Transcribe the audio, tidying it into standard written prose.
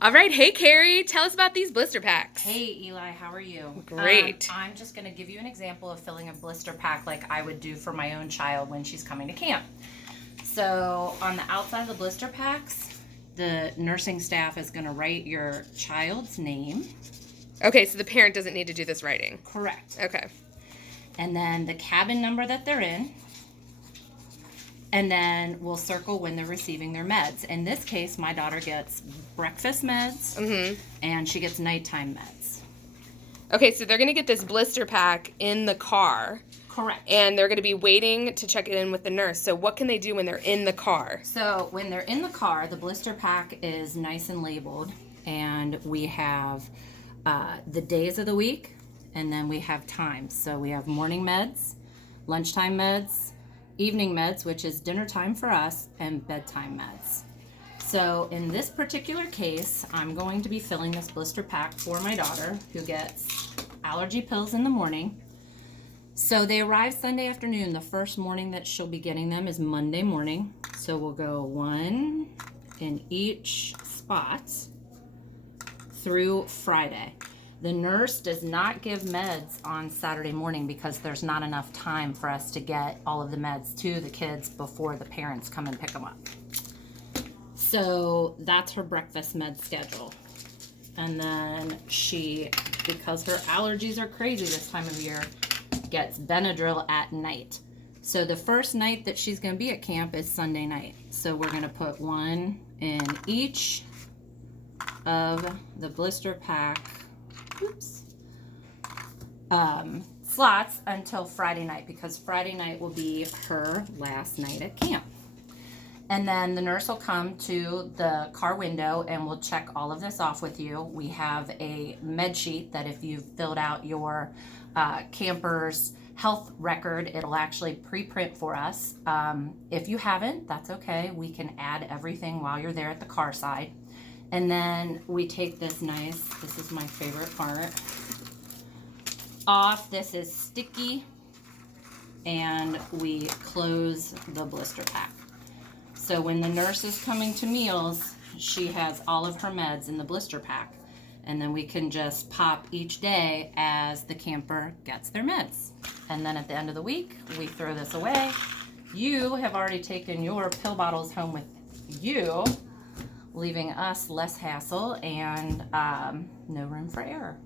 All right, hey Carrie, tell us about these blister packs. Hey Eli, how are you? Great. I'm just going to give you an example of filling a blister pack like I would do for my own child when she's coming to camp. So on the outside of the blister packs, the nursing staff is going to write your child's name. Okay, so the parent doesn't need to do this writing. Correct. Okay. And then the cabin number that they're in. And then we'll circle when they're receiving their meds. In this case, my daughter gets breakfast meds and she gets nighttime meds. Okay, so they're going to get this blister pack in the car. Correct. And they're going to be waiting to check it in with the nurse. So what can they do when they're in the car? So when they're in the car, the blister pack is nice and labeled. And we have the days of the week. And then we have times. So we have morning meds, lunchtime meds, evening meds, which is dinner time for us, and bedtime meds. So in this particular case, I'm going to be filling this blister pack for my daughter who gets allergy pills in the morning. So they arrive Sunday afternoon. The first morning that she'll be getting them is Monday morning. So we'll go one in each spot through Friday. The nurse does not give meds on Saturday morning because there's not enough time for us to get all of the meds to the kids before the parents come and pick them up. So that's her breakfast med schedule. And then she, because her allergies are crazy this time of year, gets Benadryl at night. So the first night that she's going to be at camp is Sunday night. So we're going to put one in each of the blister pack slots until Friday night, because Friday night will be her last night at camp. And then the nurse will come to the car window and we'll check all of this off with you. We have a med sheet that if you've filled out your camper's health record, it'll actually pre-print for us. If you haven't, that's okay. We can add everything while you're there at the car side. And then we take this this is my favorite part, off. This is sticky, and we close the blister pack. So when the nurse is coming to meals, she has all of her meds in the blister pack, and then we can just pop each day as the camper gets their meds. And then at the end of the week, we throw this away. You have already taken your pill bottles home with you, leaving us less hassle and no room for error.